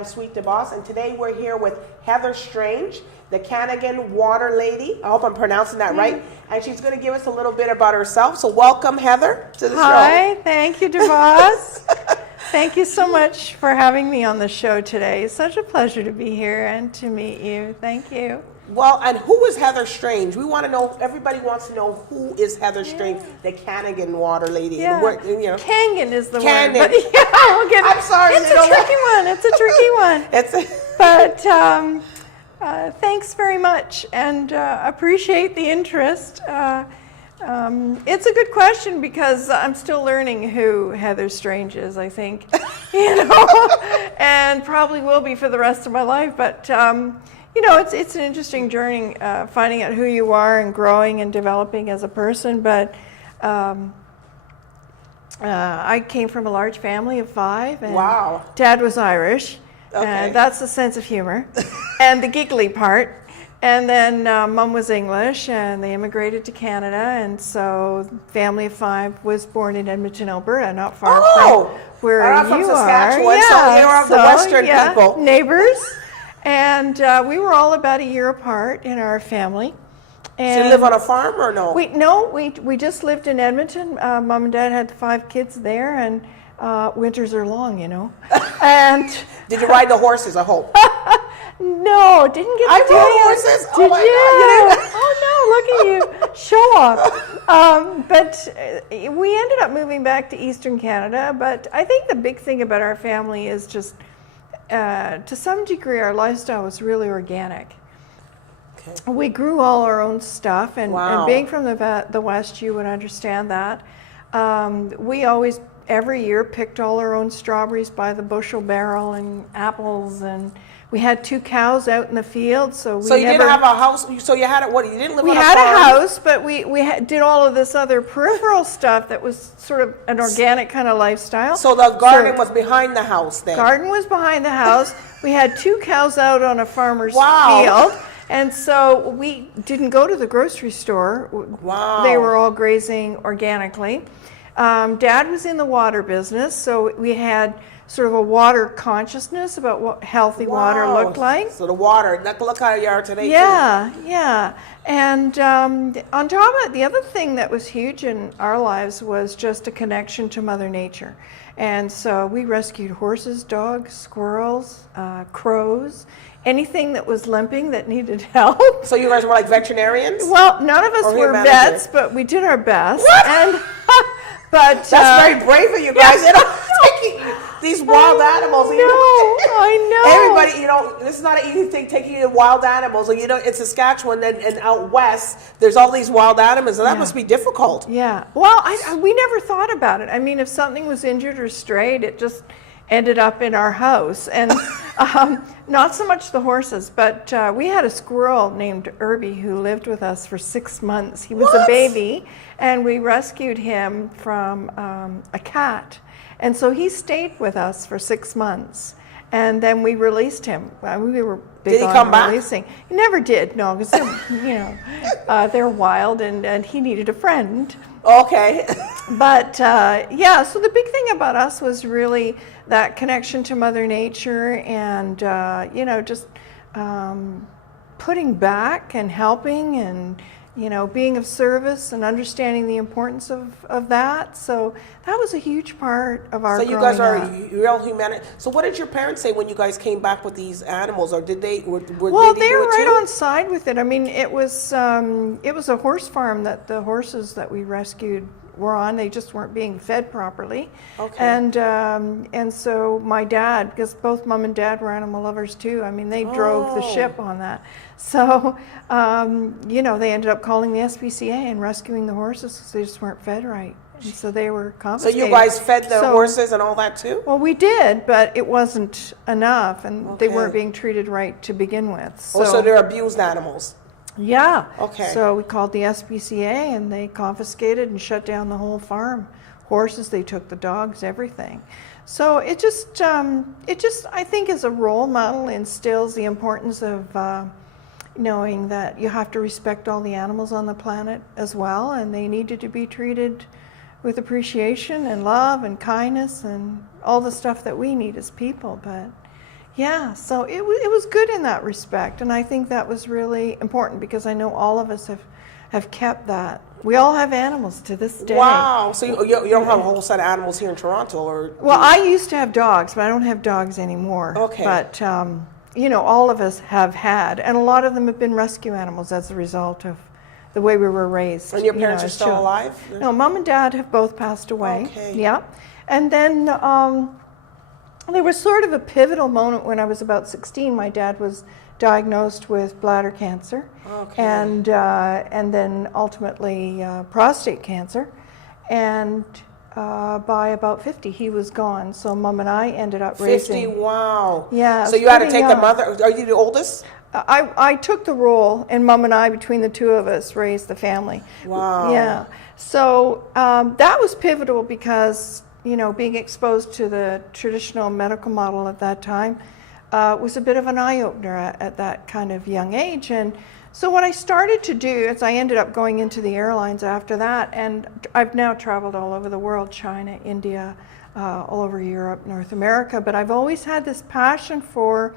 am Sweet DBoss, and today we're here with Heather Strange, the Kangen water lady. I hope I'm pronouncing that right. And she's going to give us a little bit about herself. So welcome, Heather, to the show. Hi, thank you, DBoss. Thank you so much for having me on the show today. It's such a pleasure to be here and to meet you. Thank you. Well, and who is Heather Strange? We want to know, everybody wants to know who is Heather Strange, the Kangen water lady. Yeah. Kangen is the Kangen. word. But yeah, we'll get I'm sorry. It's a tricky one. It's a tricky one. But thanks very much, and appreciate the interest. It's a good question because I'm still learning who Heather Strange is, I think, and probably will be for the rest of my life. But it's an interesting journey, finding out who you are and growing and developing as a person. But I came from a large family of 5, and wow. Dad was Irish. Okay. That's the sense of humor and the giggly part. And then Mom was English, and they immigrated to Canada, and so family of 5 was born in Edmonton, Alberta, not far from where I'm you from Saskatchewan, are. So you're of the Western people. Neighbors. And we were all about a year apart in our family. And so you live on a farm or no? We just lived in Edmonton. Mom and Dad had 5 kids there, and winters are long, And did you ride the horses, I hope? No, didn't get to I rode horses. Did God, you? Oh no, look at you. Show off. But we ended up moving back to Eastern Canada. But I think the big thing about our family is just, to some degree, our lifestyle was really organic. Okay. We grew all our own stuff, and being from the West, you would understand that. We always, every year, picked all our own strawberries by the bushel barrel and apples, and we had 2 cows out in the field, so you didn't have a house. So you had what? You didn't live on a farm? We had a house, but we did all of this other peripheral stuff that was sort of an organic kind of lifestyle. So the garden was behind the house then? Garden was behind the house. We had 2 cows out on a farmer's field, and so we didn't go to the grocery store. Wow. They were all grazing organically. Dad was in the water business, so we had sort of a water consciousness about what healthy water looked like. So the water, look how you are today. Yeah. And on top of it, the other thing that was huge in our lives was just a connection to Mother Nature. And so we rescued horses, dogs, squirrels, crows, anything that was limping that needed help. So you guys were like veterinarians? Well, none of us were vets, but we did our best. What? And that's very brave of you guys. Taking these wild animals. I know. Everybody, this is not an easy thing, taking in wild animals. It's Saskatchewan, and out west, there's all these wild animals, and that must be difficult. Yeah. Well, we never thought about it. I mean, if something was injured or strayed, it just ended up in our house. And not so much the horses, but we had a squirrel named Irby who lived with us for 6 months. He was a baby, and we rescued him from a cat. And so he stayed with us for 6 months, and then we released him. We were big on releasing. He never did, no, because they're wild, and he needed a friend. Okay. But so the big thing about us was really that connection to Mother Nature, and just putting back and helping, and being of service and understanding the importance of that. So that was a huge part of our growing up. So you guys are real humanity. So what did your parents say when you guys came back with these animals, or did they? They were right on side with it. I mean, it was a horse farm that the horses that we rescued were on. They just weren't being fed properly. Okay. And so my dad, because both Mom and Dad were animal lovers too. I mean, they drove the ship on that. So they ended up calling the SPCA and rescuing the horses because they just weren't fed right. And so they were confiscated. So you guys fed the horses and all that too? Well, we did, but it wasn't enough, and they weren't being treated right to begin with. So they're abused animals? Yeah. Okay. So we called the SPCA, and they confiscated and shut down the whole farm. Horses, they took the dogs, everything. So it just I think as a role model instills the importance of knowing that you have to respect all the animals on the planet as well, and they needed to be treated with appreciation and love and kindness and all the stuff that we need as people. But Yeah, so it was good in that respect, and I think that was really important because I know all of us have kept that. We all have animals to this day. Wow. So you don't have a whole set of animals here in Toronto, or? Well, I used to have dogs, but I don't have dogs anymore. Okay. But, all of us have had, and a lot of them have been rescue animals as a result of the way we were raised. And your parents are as still children. alive? No, Mom and Dad have both passed away. Okay. Yeah. And then there was sort of a pivotal moment when I was about 16. My dad was diagnosed with bladder cancer, Okay. and then ultimately prostate cancer, and by about 50 he was gone. So Mom and I ended up 50, raising. wow. Yeah. So you had to pretty take the young. mother, are you the oldest? I took the role, and Mom and I, between the two of us, raised the family. Wow. Yeah. So that was pivotal because, being exposed to the traditional medical model at that time was a bit of an eye-opener at that kind of young age. And so what I started to do is I ended up going into the airlines after that, and I've now traveled all over the world, China, India, all over Europe, North America, but I've always had this passion for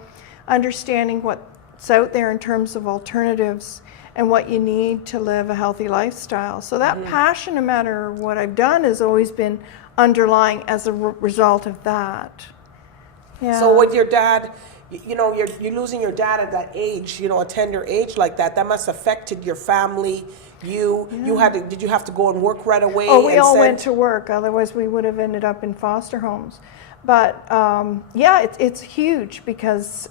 understanding what's out there in terms of alternatives and what you need to live a healthy lifestyle. So that passion, no matter what I've done, has always been underlying as a result of that. Yeah. So with your dad, you're losing your dad at that age, a tender age like that. That must have affected your family. Did you have to go and work right away? Oh, we all went to work. Otherwise, we would have ended up in foster homes. But it's huge because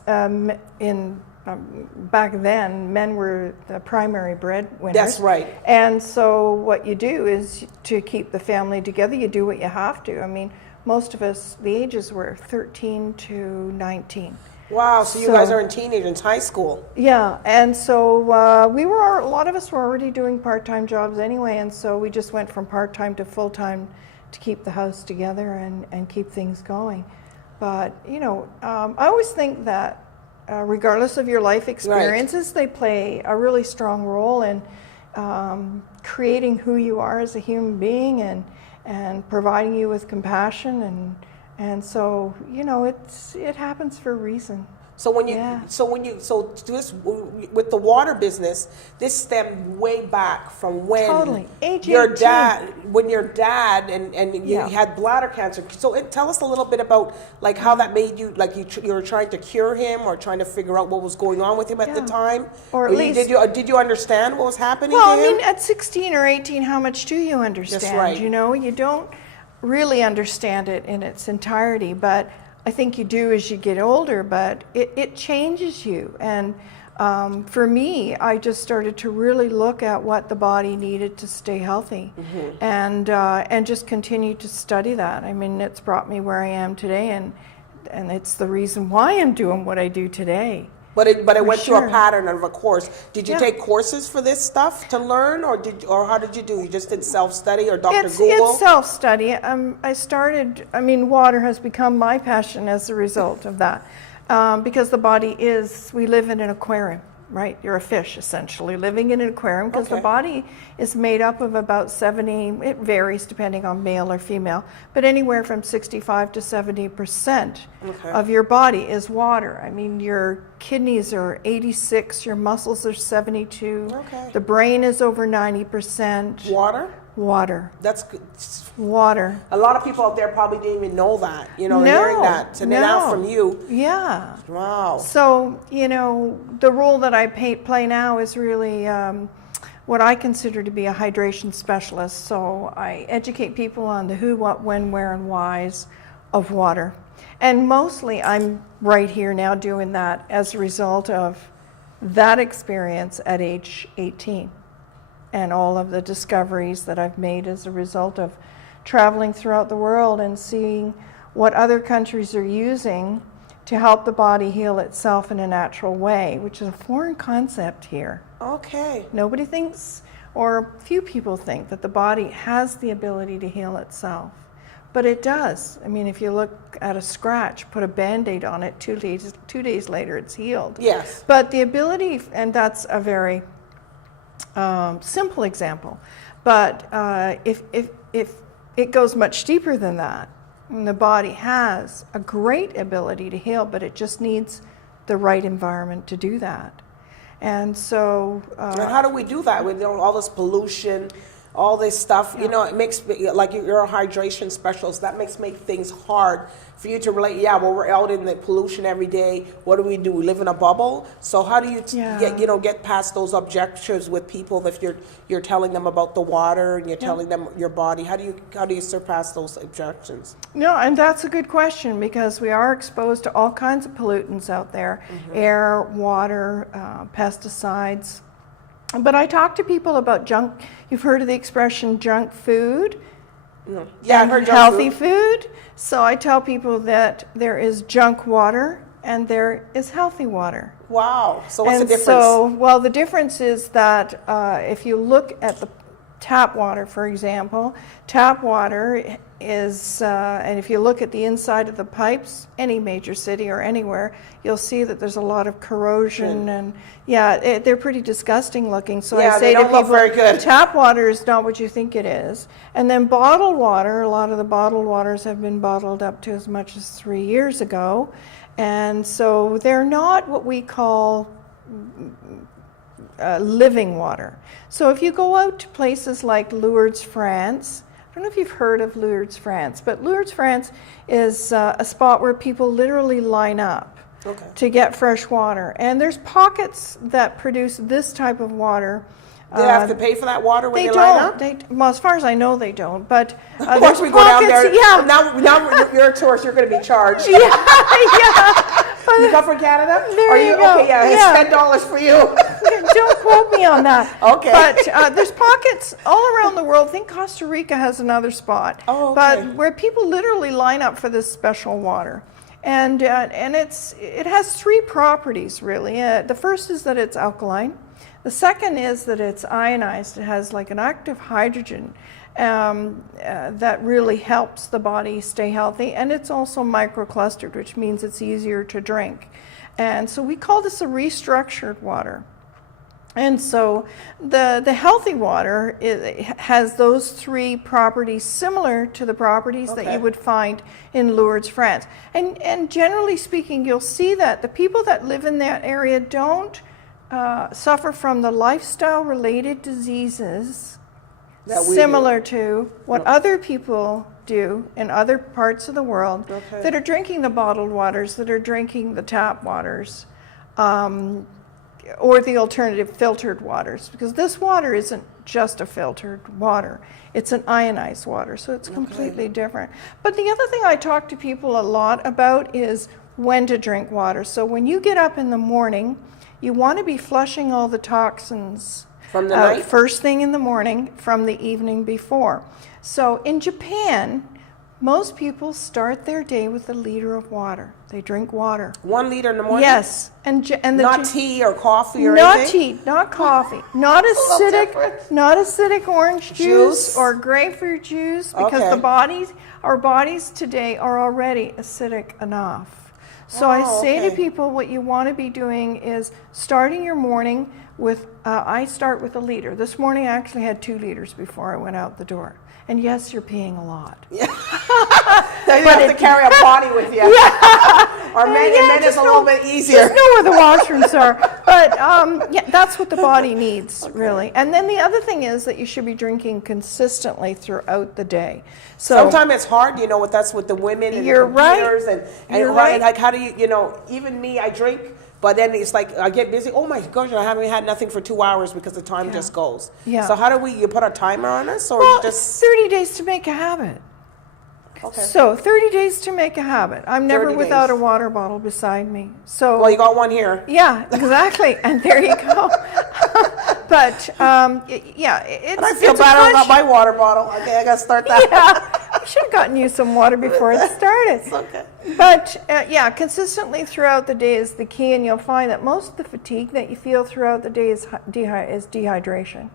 back then, men were the primary breadwinners. That's right. And so what you do is, to keep the family together, you do what you have to. I mean, most of us, the ages were 13 to 19. Wow, so you guys are in teenagers, high school. Yeah, and so a lot of us were already doing part-time jobs anyway, and so we just went from part-time to full-time to keep the house together and keep things going. But, I always think that regardless of your life experiences, they play a really strong role in creating who you are as a human being and providing you with compassion and so it happens for a reason. So this with the water business, this stemmed way back from when Totally. Age your 18. dad and you had bladder cancer. So tell us a little bit about like how that made you, like you were trying to cure him or trying to figure out what was going on with him at the time, or at least did you understand what was happening well, to him? I mean, at 16 or 18, how much do you understand? That's right. You don't really understand it in its entirety, but I think you do as you get older, but it changes you. And for me, I just started to really look at what the body needed to stay healthy, and just continue to study that. I mean, it's brought me where I am today, and it's the reason why I'm doing what I do today. But it went through sure. a pattern of a course. Did you take courses for this stuff to learn, or how did you do? You just did self-study or Dr. Google? It's self-study. Water has become my passion as a result of that, because the body we live in an aquarium, right? You're a fish, essentially, living in an aquarium, because the body is made up of about 70, it varies depending on male or female, but anywhere from 65 to 70% of your body is water. I mean, your kidneys are 86, your muscles are 72, the brain is over 90%. Water. That's good. Water. A lot of people out there probably didn't even know that, hearing that. So now from you. Yeah. Wow. So, the role that I play now is really what I consider to be a hydration specialist. So I educate people on the who, what, when, where, and whys of water. And mostly I'm right here now doing that as a result of that experience at age 18. And all of the discoveries that I've made as a result of traveling throughout the world and seeing what other countries are using to help the body heal itself in a natural way, which is a foreign concept here. Okay. Nobody thinks, or few people think, that the body has the ability to heal itself. But it does. I mean, if you look at a scratch, put a Band-Aid on it, 2 days later it's healed. Yes. But the ability, and that's a very simple example, but if it goes much deeper than that, And the body has a great ability to heal, but it just needs the right environment to do that. And so... and how do we do that with all this pollution, all this stuff? Yeah. You know, it makes, like you're a hydration specialist, that makes things hard for you to relate. Yeah, well, we're out in the pollution every day. What do? We live in a bubble. So how do you get past those objections with people if you're telling them about the water and you're telling them your body? How do you surpass those objections? No, and that's a good question, because we are exposed to all kinds of pollutants out there, air, water, pesticides. But I talk to people about junk. You've heard of the expression junk food? No. Yeah, I've heard junk healthy food. So I tell people that there is junk water and there is healthy water. Wow. So what's the And difference? so, well, the difference is that if you look at the tap water, for example, tap water is, and if you look at the inside of the pipes, any major city or anywhere, you'll see that there's a lot of corrosion and they're pretty disgusting looking. So I say they don't to people, look very good. Tap water is not what you think it is. And then bottled water, a lot of the bottled waters have been bottled up to as much as 3 years ago. And so they're not what we call living water. So if you go out to places like Lourdes, France, I don't know if you've heard of Lourdes, France, but Lourdes, France is a spot where people literally line up to get fresh water. And there's pockets that produce this type of water. They have to pay for that water when They they line don't. up? Well, as far as I know, they don't. But Once we go down there, yeah. now you're a tourist, you're going to be charged. yeah. You come from Canada? There you go. Okay, yeah, it's $10 for you. Don't quote me on that. Okay. But there's pockets all around the world. I think Costa Rica has another spot. Oh, okay. But where people literally line up for this special water. And it has three properties, really. The first is that it's alkaline. The second is that it's ionized. It has like an active hydrogen that really helps the body stay healthy. And it's also microclustered, which means it's easier to drink. And so we call this a restructured water. And so the healthy water has those three properties similar to the properties that you would find in Lourdes, France. And generally speaking, you'll see that the people that live in that area don't suffer from the lifestyle-related diseases similar to what other people do in other parts of the world that are drinking the bottled waters, that are drinking the tap waters, or the alternative filtered waters, because this water isn't just a filtered water. It's an ionized water, so it's completely different. But the other thing I talk to people a lot about is when to drink water. So when you get up in the morning, you want to be flushing all the toxins From the night? first thing in the morning from the evening before. So in Japan, most people start their day with a liter of water. They drink water. 1 liter in the morning? Yes. And not tea or coffee or not anything? Not tea, not coffee, not acidic orange juice or grapefruit juice, because our bodies today are already acidic enough. So I say to people, what you want to be doing is starting your morning with, I start with a liter. This morning I actually had 2 liters before I went out the door. And yes, you're peeing a lot. Yeah. So you have to carry a potty with you. Or men is a little bit easier. Just know where the washrooms are. But that's what the body needs, really. And then the other thing is that you should be drinking consistently throughout the day. So sometimes it's hard, that's with the women and the computers and like how do you, even me, I drink, but then it's like I get busy. Oh my gosh, I haven't had nothing for 2 hours because the time just goes. Yeah. So how do you put a timer on us, or just 30 days to make a habit. Okay. So 30 days to make a habit. I'm never without a water bottle beside me. So well, you got one here. Yeah, exactly. And there you go. But it's. And I feel bad about my water bottle. Okay, I got to start that. Yeah, I should have gotten you some water before it started. It's okay. But consistently throughout the day is the key, and you'll find that most of the fatigue that you feel throughout the day is dehydration.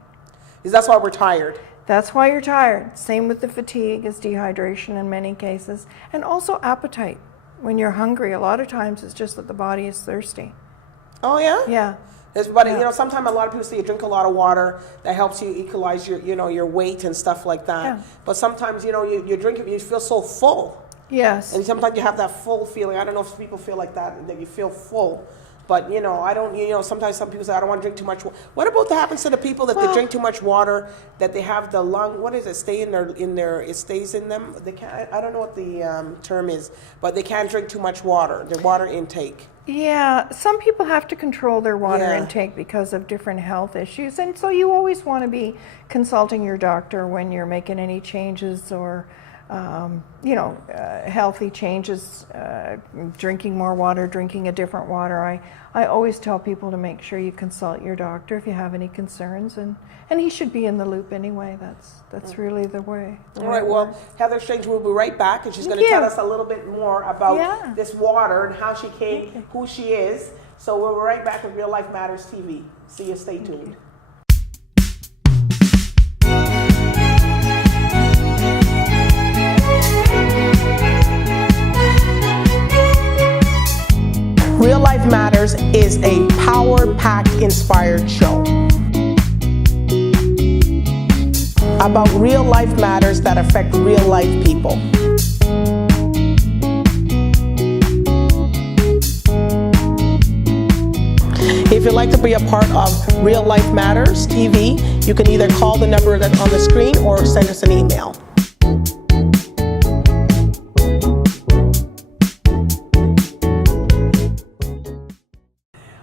That's why we're tired. That's why you're tired. Same with the fatigue is dehydration in many cases. And also appetite. When you're hungry, a lot of times it's just that the body is thirsty. Oh, yeah? Yeah. But sometimes a lot of people say you drink a lot of water, that helps you equalize your weight and stuff like that. Yeah. But sometimes, you drink it, you feel so full. Yes. And sometimes you have that full feeling. I don't know if people feel like that you feel full. But, I don't, sometimes some people say, I don't want to drink too much water. What about that happens to the people that they drink too much water, that they have the lung, what is it, it stays in them? They can't, I don't know what the term is, but they can't drink too much water, their water intake. Yeah, some people have to control their water intake because of different health issues. And so you always want to be consulting your doctor when you're making any changes or healthy changes, drinking more water, drinking a different water. I always tell people to make sure you consult your doctor if you have any concerns, and he should be in the loop anyway. That's really the way. All right, well, Heather Strange will be right back, and she's going to tell us a little bit more about this water and how she came, who she is. So we'll be right back with Real Life Matters TV. See you, stay tuned. Real Life Matters is a power-packed, inspired show about real life matters that affect real life people. If you'd like to be a part of Real Life Matters TV, you can either call the number that's on the screen or send us an email.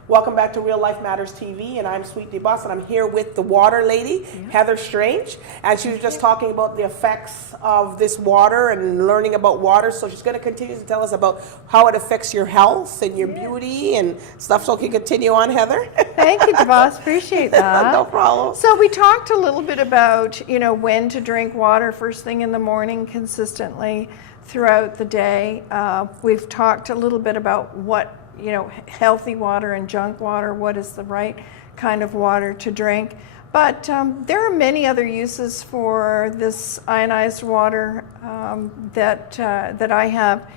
Welcome back to Real Life Matters TV, and I'm Sweet DBoss, and I'm here with the water lady, Heather Strange, and she was just talking about the effects of this water and learning about water, so she's going to continue to tell us about how it affects your health and your beauty and stuff, so can continue on, Heather. Thank you, DBoss. Appreciate that. No problem. So we talked a little bit about, when to drink water first thing in the morning consistently throughout the day. We've talked a little bit about what healthy water and junk water, what is the right kind of water to drink. But there are many other uses for this ionized water that I have.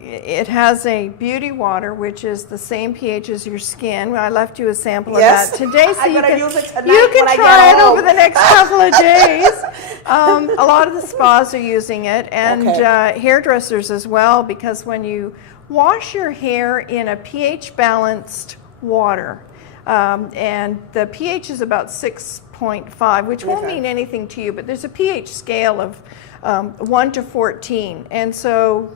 It has a beauty water, which is the same pH as your skin. I left you a sample of that today, so you can try it over the next couple of days. A lot of the spas are using it, and hairdressers as well, because when you wash your hair in a pH balanced water, and the pH is about 6.5, which won't mean anything to you, but there's a pH scale of 1 to 14, and so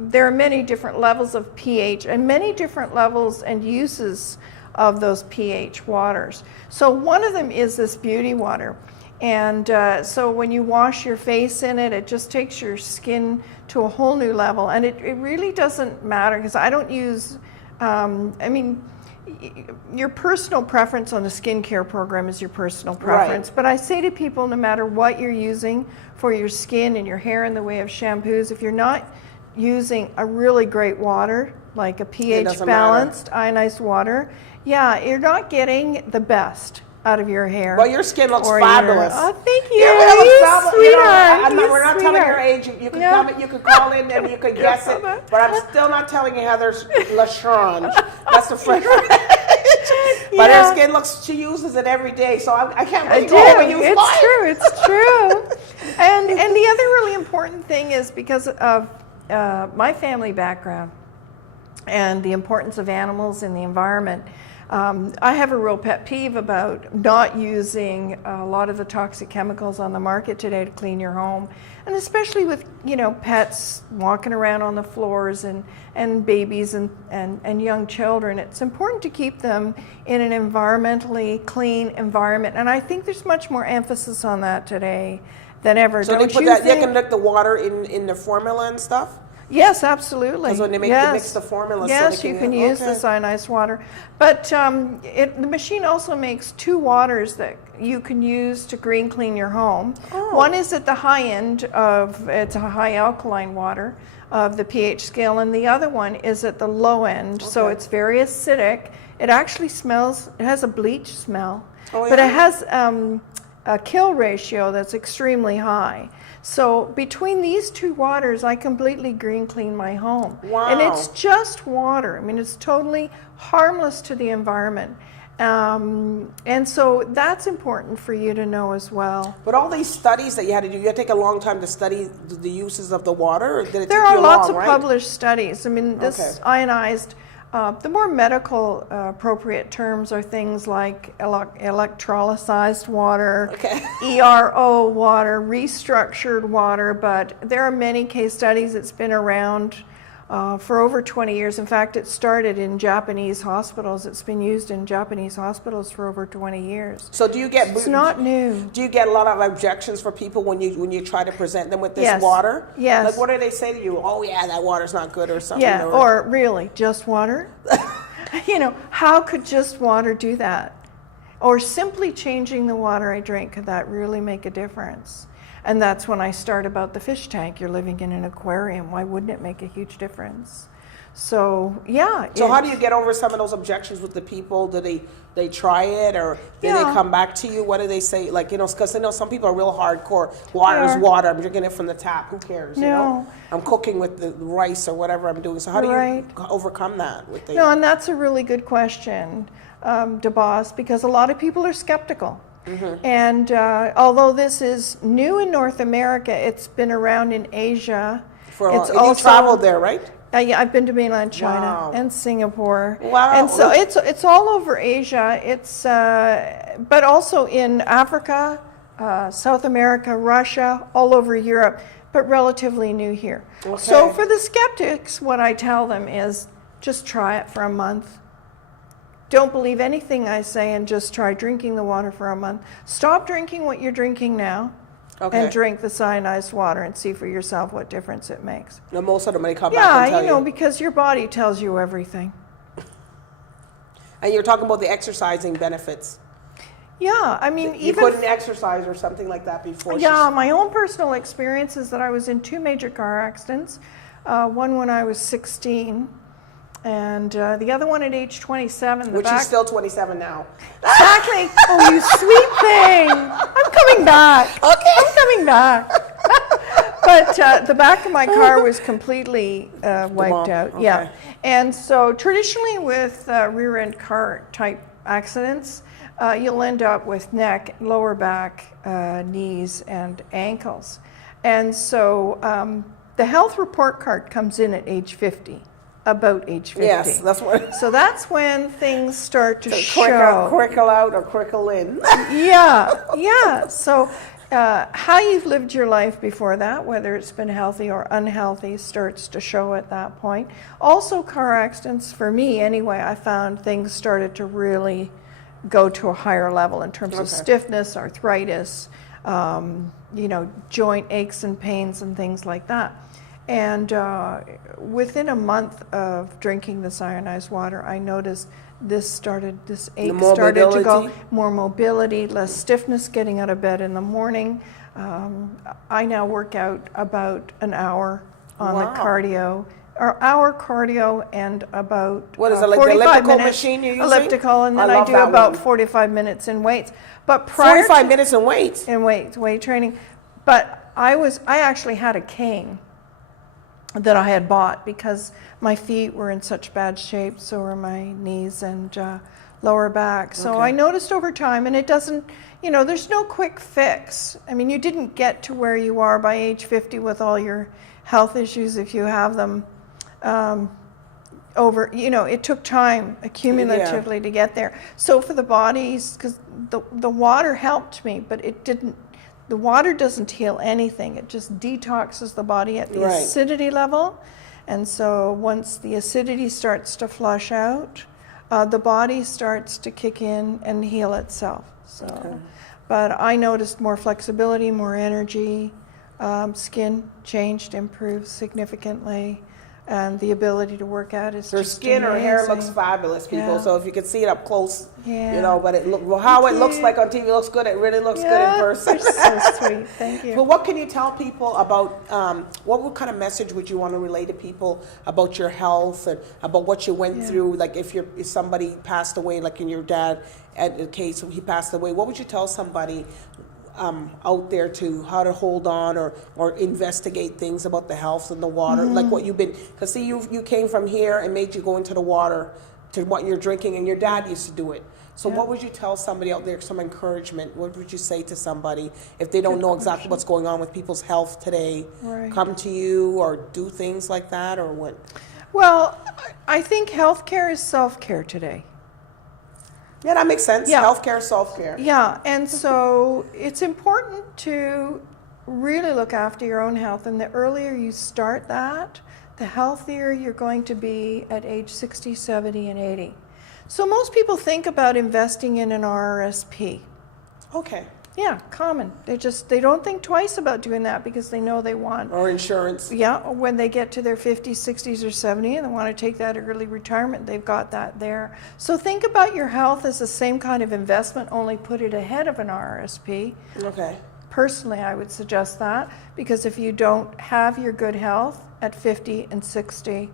there are many different levels of pH and many different levels and uses of those pH waters. So one of them is this beauty water. And so when you wash your face in it, it just takes your skin to a whole new level. And it really doesn't matter, because I don't use, your personal preference on a skincare program is your personal preference. Right. But I say to people, no matter what you're using for your skin and your hair in the way of shampoos, if you're not using a really great water, like a pH balanced ionized water, you're not getting the best out of your hair. Well, your skin looks fabulous. Oh, thank you. We're not telling your age. You can comment, you can call in and you can guess it, but I'm still not telling you Heather's Lestrange. That's the French. But her skin looks, she uses it every day, so I can't wait to go home and use mine. It's true. And the other really important thing is, because of my family background and the importance of animals in the environment, I have a real pet peeve about not using a lot of the toxic chemicals on the market today to clean your home, and especially with pets walking around on the floors and babies and young children. It's important to keep them in an environmentally clean environment, and I think there's much more emphasis on that today than ever. So they can put the water in the formula and stuff? Yes, absolutely. Because when they mix the formula, yes, you can use this ionized water. But the machine also makes 2 waters that you can use to green clean your home. Oh. One is at the high end it's a high alkaline water of the pH scale, and the other one is at the low end. So it's very acidic. It actually smells, it has a bleach smell, but it has a kill ratio that's extremely high. So between these 2 waters, I completely green clean my home. Wow. And it's just water. I mean, it's totally harmless to the environment. And so that's important for you to know as well. But all these studies that you had to do, you had to take a long time to study the uses of the water? Or did it There take are you lots long, of right? published studies. I mean, this ionized, the more medical appropriate terms are things like electrolyzed water, ERO water, restructured water, but there are many case studies. It's been around for over 20 years. In fact, it started in Japanese hospitals. It's been used in Japanese hospitals for over 20 years. So do you get? It's not new. Do you get a lot of objections for people when you try to present them with this water? Yes. Like, what do they say to you? Oh yeah, that water's not good, or something. Yeah. Or really, just water? You know, how could just water do that? Or simply changing the water I drink, could that really make a difference? And that's when I start about the fish tank. You're living in an aquarium. Why wouldn't it make a huge difference? So, yeah. So how do you get over some of those objections with the people? Do they try it, or do they come back to you? What do they say? Like, you know, because I know some people are real hardcore. Water is water. I'm drinking it from the tap. Who cares? You know? I'm cooking with the rice or whatever I'm doing. So how do you overcome that? No, and that's a really good question, DBoss, because a lot of people are skeptical. And although this is new in North America, it's been around in Asia. And you traveled there, right? Yeah, I've been to mainland China and Singapore. Wow. And so it's all over Asia. It's but also in Africa, South America, Russia, all over Europe, but relatively new here. So for the skeptics, what I tell them is just try it for a month. Don't believe anything I say and just try drinking the water for a month. Stop drinking what you're drinking now and drink the cyanized water and see for yourself what difference it makes. Now, most of them may come back and tell you. Yeah, you know, because your body tells you everything. And you're talking about the exercising benefits. Yeah, I mean, you couldn't exercise or something like that before? Yeah, my own personal experience is that I was in 2 major car accidents. One when I was 16. And the other one at age 27. Which is still 27 now. Exactly. Oh, you sweet thing. I'm coming back. Okay. I'm coming back. But the back of my car was completely wiped out. Yeah. And so traditionally with rear end car type accidents, you'll end up with neck, lower back, knees, and ankles. And so the health report card comes in at age 50. About age 50. Yes, that's what. So that's when things start to show. Crickle out or crickle in. Yeah. So how you've lived your life before that, whether it's been healthy or unhealthy, starts to show at that point. Also, car accidents, for me anyway, I found things started to really go to a higher level in terms of stiffness, arthritis, you know, joint aches and pains and things like that. And within a month of drinking the cyanized water, I noticed this ache started to go, more mobility, less stiffness, getting out of bed in the morning. I now work out about an hour on the cardio, or hour cardio and about what is it, like 45 the elliptical minutes, machine you're using? Elliptical, and then I do about 45 minutes in weights. But prior 45 minutes in weights? In weight training. But I actually had a cane that I had bought because my feet were in such bad shape, so were my knees and lower back. So I noticed over time, and it doesn't, you know, there's no quick fix. I mean, you didn't get to where you are by age 50 with all your health issues if you have them over, you know, it took time accumulatively to get there. So for the bodies, because the water helped me, but it didn't. The water doesn't heal anything. It just detoxes the body at the acidity level. And so once the acidity starts to flush out, the body starts to kick in and heal itself. So, but I noticed more flexibility, more energy, skin changed, improved significantly. And the ability to work out is her just skin, amazing. her hair looks fabulous, people. Yeah. So if you could see it up close, you know, but how it looks like on TV looks good. It really looks good in person. You're so sweet. Thank you. But what can you tell people about? What kind of message would you want to relay to people about your health and about what you went through? Like if somebody passed away, like in your dad, at the case he passed away, what would you tell somebody? Out there to how to hold on or investigate things about the health and the water, like what you've been, because see you came from here and made you go into the water to what you're drinking, and your dad used to do it. So what would you tell somebody out there, some encouragement? What would you say to somebody if they don't know exactly what's going on with people's health today? Right. Come to you or do things like that, or what? Well, I think healthcare is self-care today. Yeah, that makes sense. Yeah. Healthcare, self-care. Yeah, and so it's important to really look after your own health, and the earlier you start that, the healthier you're going to be at age 60, 70, and 80. So most people think about investing in an RRSP. Okay. Yeah, common. They don't think twice about doing that because they know they want. Or insurance. Yeah, when they get to their 50s, 60s, or 70 and they want to take that early retirement, they've got that there. So think about your health as the same kind of investment, only put it ahead of an RRSP. Okay. Personally, I would suggest that, because if you don't have your good health at 50 and 60,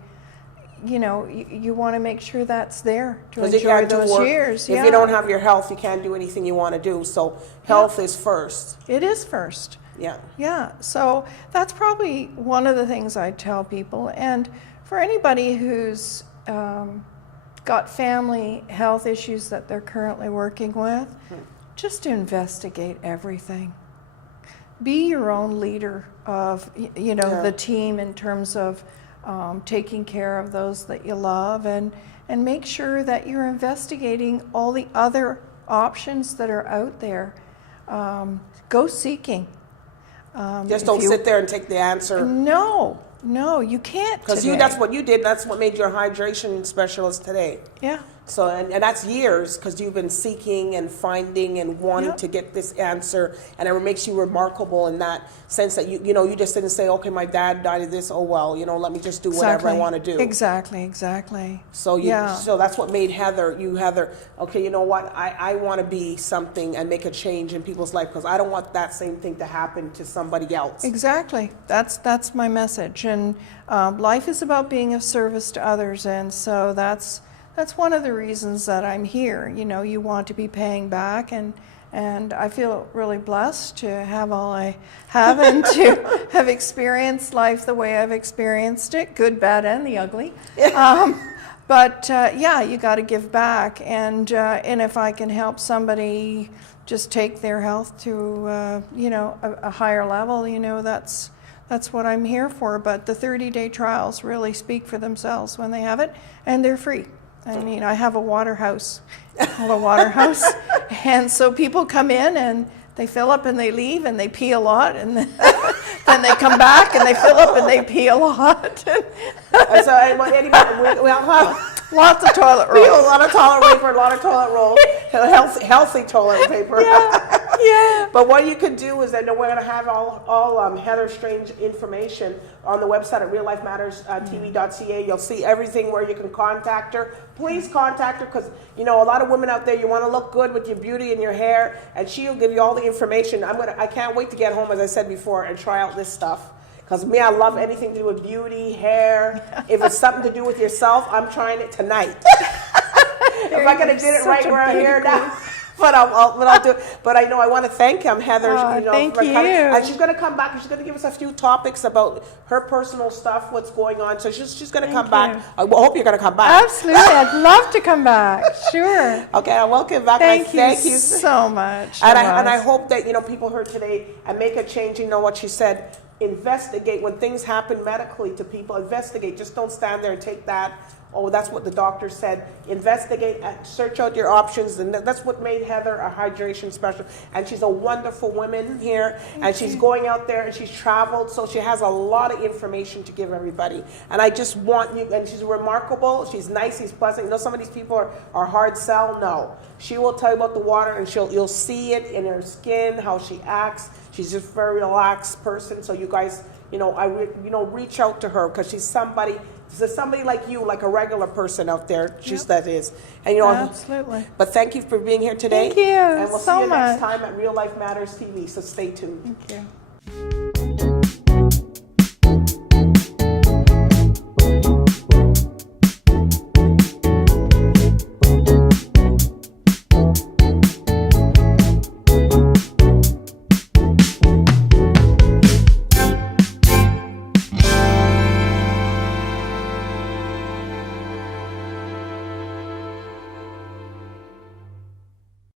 you know, you want to make sure that's there to enjoy those years. If you don't have your health, you can't do anything you want to do. So health is first. It is first. Yeah. Yeah. So that's probably one of the things I tell people. And for anybody who's got family health issues that they're currently working with, just investigate everything. Be your own leader of, the team in terms of taking care of those that you love, and make sure that you're investigating all the other options that are out there. Go seeking. Just don't sit there and take the answer. No, you can't. Because that's what you did. That's what made you a hydration specialist today. Yeah. So, and that's years, because you've been seeking and finding and wanting to get this answer, and it makes you remarkable in that sense that you just didn't say, okay, my dad died of this, oh well, let me just do whatever I want to do. Exactly. So so that's what made Heather, okay, you know what, I want to be something and make a change in people's life, because I don't want that same thing to happen to somebody else. Exactly. That's my message. And life is about being of service to others, and so that's one of the reasons that I'm here. You want to be paying back, and I feel really blessed to have all I have and to have experienced life the way I've experienced it, good, bad, and the ugly. But you got to give back, and if I can help somebody just take their health to a higher level, that's what I'm here for. But the 30-day trials really speak for themselves when they have it, and they're free. I mean, I have a water house, and so people come in and they fill up and they leave and they pee a lot, and then they come back and they fill up and they pee a lot. So anybody, lots of toilet roll. A lot of toilet paper, a lot of toilet roll, healthy toilet paper. Yeah. But what you could do is that we're going to have all Heather Strange information on the website at realLifeMattersTV.ca. You'll see everything where you can contact her. Please contact her, because a lot of women out there, you want to look good with your beauty and your hair, and she'll give you all the information. I can't wait to get home, as I said before, and try out this stuff. Because I love anything to do with beauty, hair. If it's something to do with yourself, I'm trying it tonight. If I could have did it right where I'm here now. But I'll do it. But I want to thank Heather. Thank for you. coming. And she's going to come back, and she's going to give us a few topics about her personal stuff, what's going on. So she's going to come back. I hope you're going to come back. Absolutely. I'd love to come back. Sure. Okay, I welcome back. Thank you so much. And I hope that people heard today and make a change. What she said. Investigate when things happen medically to people. Investigate. Just don't stand there and take that. Oh, that's what the doctor said. Investigate, search out your options, and that's what made Heather a hydration specialist. And she's a wonderful woman here, and she's going out there and she's traveled, so she has a lot of information to give everybody. And I just want you, and she's remarkable. She's nice. She's pleasant. Some of these people are hard sell. No, she will tell you about the water, and you'll see it in her skin, how she acts. She's just a very relaxed person. So you guys, reach out to her, because she's somebody like you, like a regular person out there. That is. And absolutely. But thank you for being here today. Thank you. And we'll see you much. next time at Real Life Matters TV. So stay tuned. Thank you.